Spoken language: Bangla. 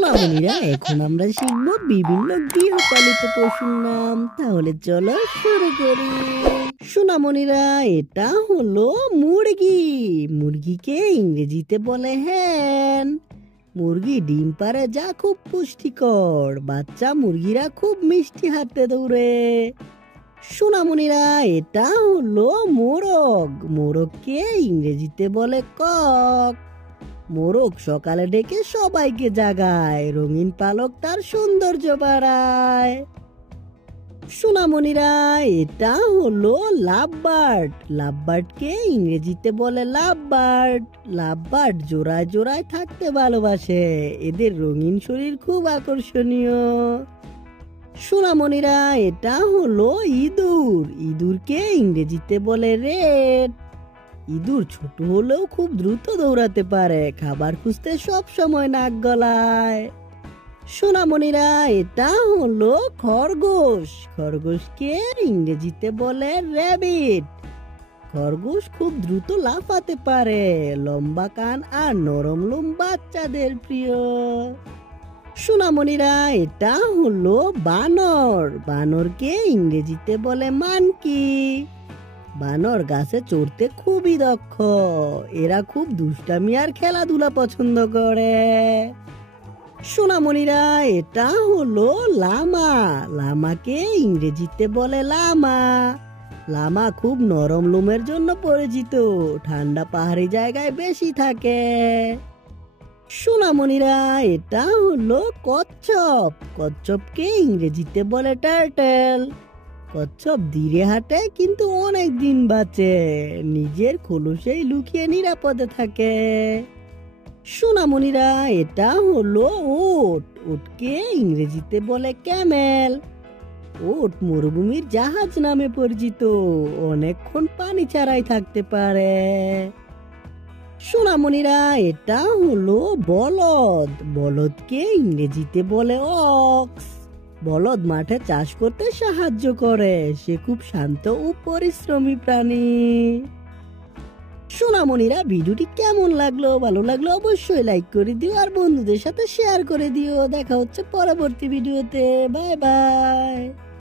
সোনামণিরা, এখন আমরা শিখব বিভিন্ন গৃহপালিত পশুর নাম। তাহলে চলো শুরু করি। সোনামণিরা, এটা হলো মুরগি। মুরগিকে ইংরেজিতে বলে হ্যান। মুরগি ডিম পারে, যা খুব পুষ্টিকর। বাচ্চা মুরগিরা খুব মিষ্টি হাতে দৌড়ে। সোনামণিরা, এটা হলো মোরগ। মোরগকে ইংরেজিতে বলে কক। মোরগ সকালে ডেকে সবাইকে জাগায়। রঙিন পালক তার সৌন্দর্য বাড়ায়। সোনামণিরা, এটা হলো লাভবার্ড। লাভবার্ডকে ইংরেজিতে বলে লাভবার্ড। লাভবার্ড জোড়ায় জোড়ায় থাকতে ভালোবাসে। এদের রঙিন শরীর খুব আকর্ষণীয়। সোনামণিরা, এটা হলো ইঁদুর। ইঁদুরকে ইংরেজিতে বলে রেট। ইঁদুর ছোট হলেও খুব দ্রুত দৌড়াতে পারে। খাবার খুঁজতে সব সময় নাক গলায়। সোনামণিরা, এটা হলো খরগোশ। খরগোশকে ইংরেজিতে বলে র্যাবিট। খরগোশ খুব দ্রুত লাফাতে পারে। লম্বা কান আর নরম লোম বাচ্চাদের প্রিয়। সোনামণিরা, এটা হলো বানর। বানরকে ইংরেজিতে বলে মানকি। বানর গাছে চড়তে খুবই দক্ষ। এরা খুব দুষ্টামি আর খেলাধুলা পছন্দ করে। সোনামণিরা, এটা হলো লামা। লামাকে ইংরেজিতে বলে লামা। লামা খুব নরম লোমের জন্য পরিচিত। ঠান্ডা পাহাড়ি জায়গায় বেশি থাকে। সোনামণিরা, এটা হলো কচ্ছপ। কচ্ছপকে ইংরেজিতে বলে টার্টেল। কচ্ছপ ধীরে হাঁটে, কিন্তু অনেক দিন বাঁচে। নিজের খোলসেই লুকিয়ে নিরাপদে থাকে। সোনামণিরা, এটা হলো উট। উটকে ইংরেজিতে বলে ক্যামেল। উট মরুভূমির জাহাজ নামে পরিচিত। অনেকক্ষণ পানি ছাড়াই থাকতে পারে। সোনামণিরা, এটা হলো বলদ। বলদকে ইংরেজিতে বলে অক্স। বলদ মাঠে চাষ করতে সাহায্য করে। সে খুব শান্ত ও পরিশ্রমী প্রাণী। সোনামণিরা, ভিডিওটি কেমন লাগলো? ভালো লাগলো অবশ্যই লাইক করে দিও আর বন্ধুদের সাথে শেয়ার করে দিও। দেখা হচ্ছে পরবর্তী ভিডিওতে। Bye bye.